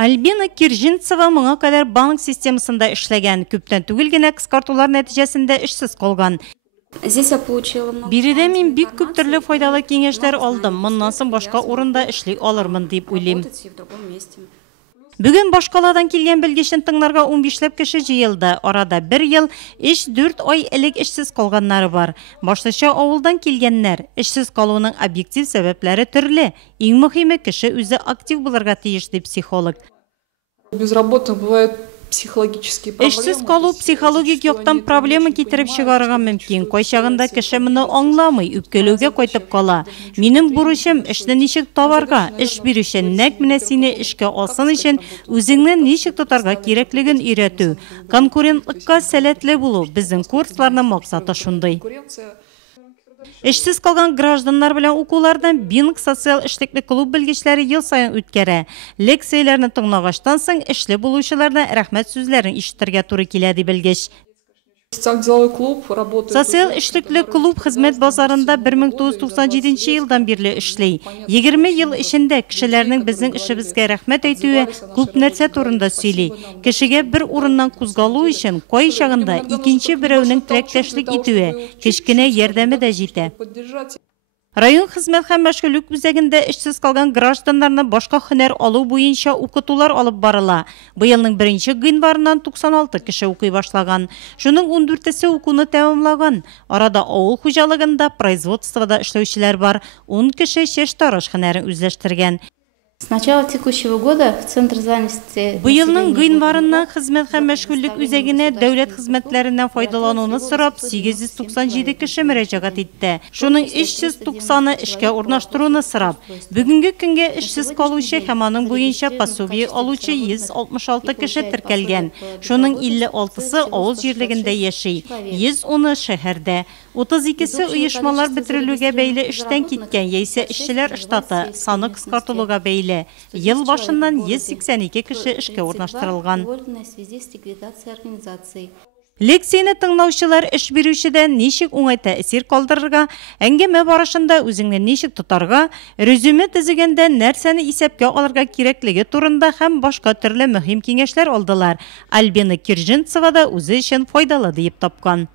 Альбина Киржинцева моңа кадәр банк системасында эшләгән, күптән түгел генә кыскартулар нәтиҗәсендә эшсез калган. Биредә мин бик күп төрле файдалы киңәшләр алдым. Моннан соң башка урында эшли алырмын дип уйлыйм. Бүген башкаладан килгән белгечне тыңларга 15ләп кеше җыелды. Арада 1 ел, 3-4 ай элек эшсез калганнары бар. Башлыча авылдан килгәннәр. Эшсез калуның объектив сәбәпләре төрле. Иң мөһиме кеше үзе актив булырга тиеш дип психолог. Безработных бывают психологические проблемы. Эшсез калу психологик яктан проблема китереп чыгарырга мөмкин. Кайчагында кеше моны аңламый, үпкәләүгә кайтып кала. Минем бурычым эшне ничек табарга, эш бирүче нәкъ менә сине эшкә алсын өчен үзеңне ничек тотарга кирәклеген өйрәтү. Конкурентлыкка сәләтле булу безнең курсларның максаты шундый. Эшсез калган гражданнар белән укулардан Бинг социаль эшлекле клуб белгечләре ел саен үткәрә. Лекцияләрне тыңлагачтан соң эшле булучылардан рәхмәт сүзләрен ишетергә туры килә ди белгеч. Социаль эшлекле клуб хезмәт базарында 1997 елдан бирле эшли. 20 ел эчендә кешеләрнең безнең эшебезгә рәхмәт әйтүе күп нәрсә турында сөйли. Кешегә бер урыннан кузгалу өчен кай чагында икенче берәүнең теләктәшлек итүе, кечкенә ярдәме дә җитә. Район хезмәт һәм мәшгульлек үзәгендә эшсез калган гражданнарны башка һөнәр алу буенча укытулар алып барыла. Быелның 1 гыйнварыннан 96 кеше укый башлаган. Шуның 14се укуны тәмамлаган. Арада авыл хуҗалыгында, производствода эшләүчеләр бар. 10 кеше чәч тараш һөнәрен үзләштергән. С начала текущего года в Центр занятости Быелның гыйнварыннан хезмәт һәм мәшгульлек үзәгенә дәүләт хезмәтләреннән файдалануны сорап 897 кеше мөрәҗәгать итте. Шуның 390-ы эшкә урнаштыруны сорап. Бүгенге көнгә эшсез калучы һәм аның буенча пособие алучы 166 кеше теркәлгән. Шуның 56-сы авыл җирлегендә яши, 110-ы шәһәрдә. 32-се оешмалар бетерелүгә бәйле эштән киткән яисә эшчеләр штаты саны кыскартылуга бәйле. Ел башыннан 182 кеше эшкә урнаштырылган. Лекцияне тыңлаучылар эш бирүчедән ничек уңай тәэсир калдырырга, әңгәмә барышында үзеңне ничек тотарга, резюме төзегәндә нәрсәне исәпкә алырга кирәклеге турында һәм башка төрле мөһим киңәшләр алдылар. Альбина Киржинцева да үзе өчен файдалы дип тапкан.